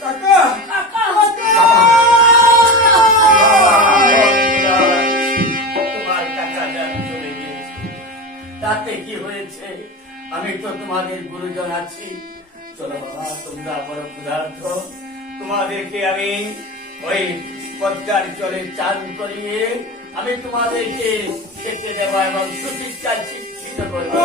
কাকা কাকা তোমার টাকা যান চলে গিয়েছে, তাতে কি হয়েছে? আমি তো তোমাদের গুরুজন আছি। চলো বাবা, তোমরা বড় ক্ষুধার্ত, তোমাদেরকে আমি ওই পদ্মার জলে চান করিয়ে আমি তোমাদেরকে খেতে দেবো এবং সুচিৎকার শিক্ষিত করবো।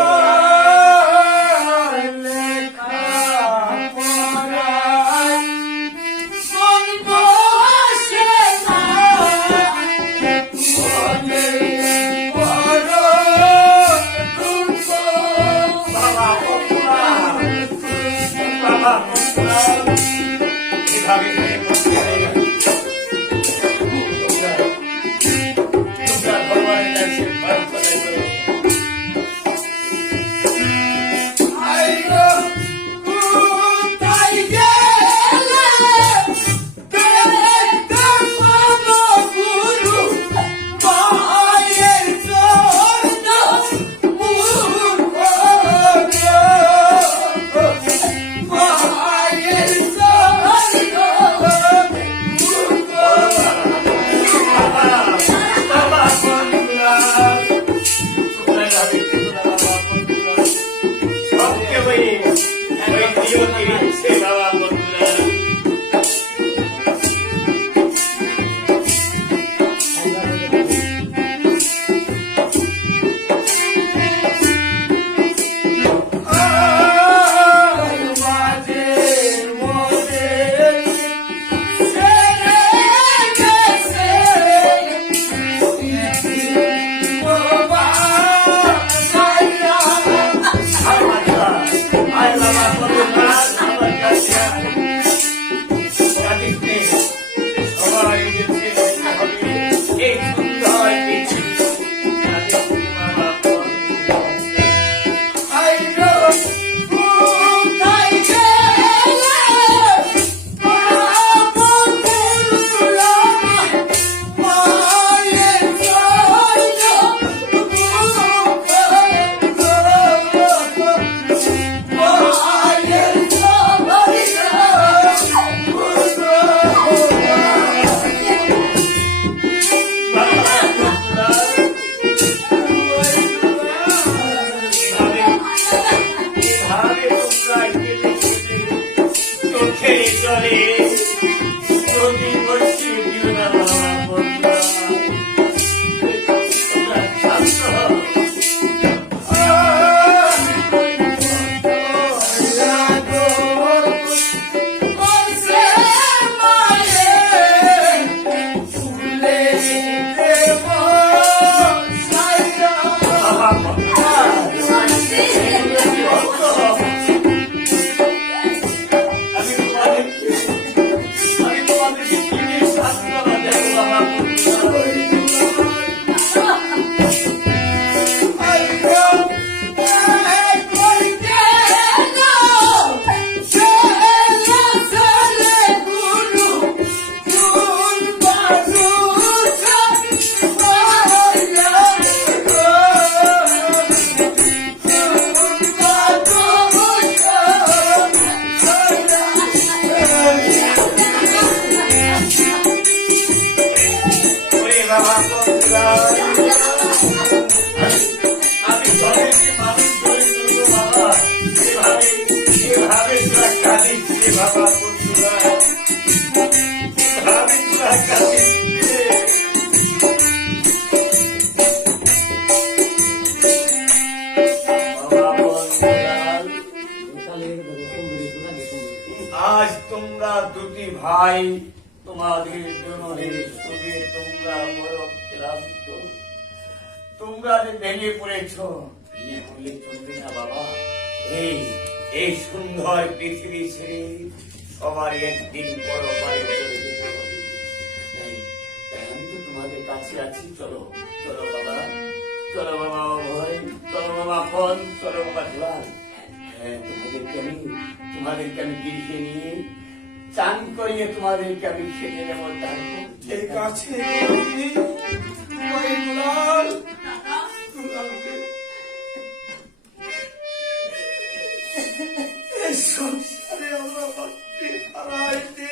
আজ তোমরা দুটি ভাই তোমাদের জননের সুখে তোমরা বড় ক্লান্ত, তোমরা যে ভেঙে পড়েছ, ভেঙে পড়লে চলবে না বাবা। এই সুন্দর পৃথিবী ছেড়ে সবার একদিন বড় বাড়ি চলে যেতে হবে। তাই আমি তো তোমাদের কাছে আছি। চলো চলো বাবা, চলো বাবা ভয়, চলো বাবা ফল, চলো বাবা জোয়ার। হ্যাঁ, তোমাদেরকে আমি গিরিয়ে নিয়ে চান করিয়ে তোমাদেরকে আমি খেতে দেবো। তারপর ঠিক আছে এই সংসারে আমরা বাপকে হারাইতে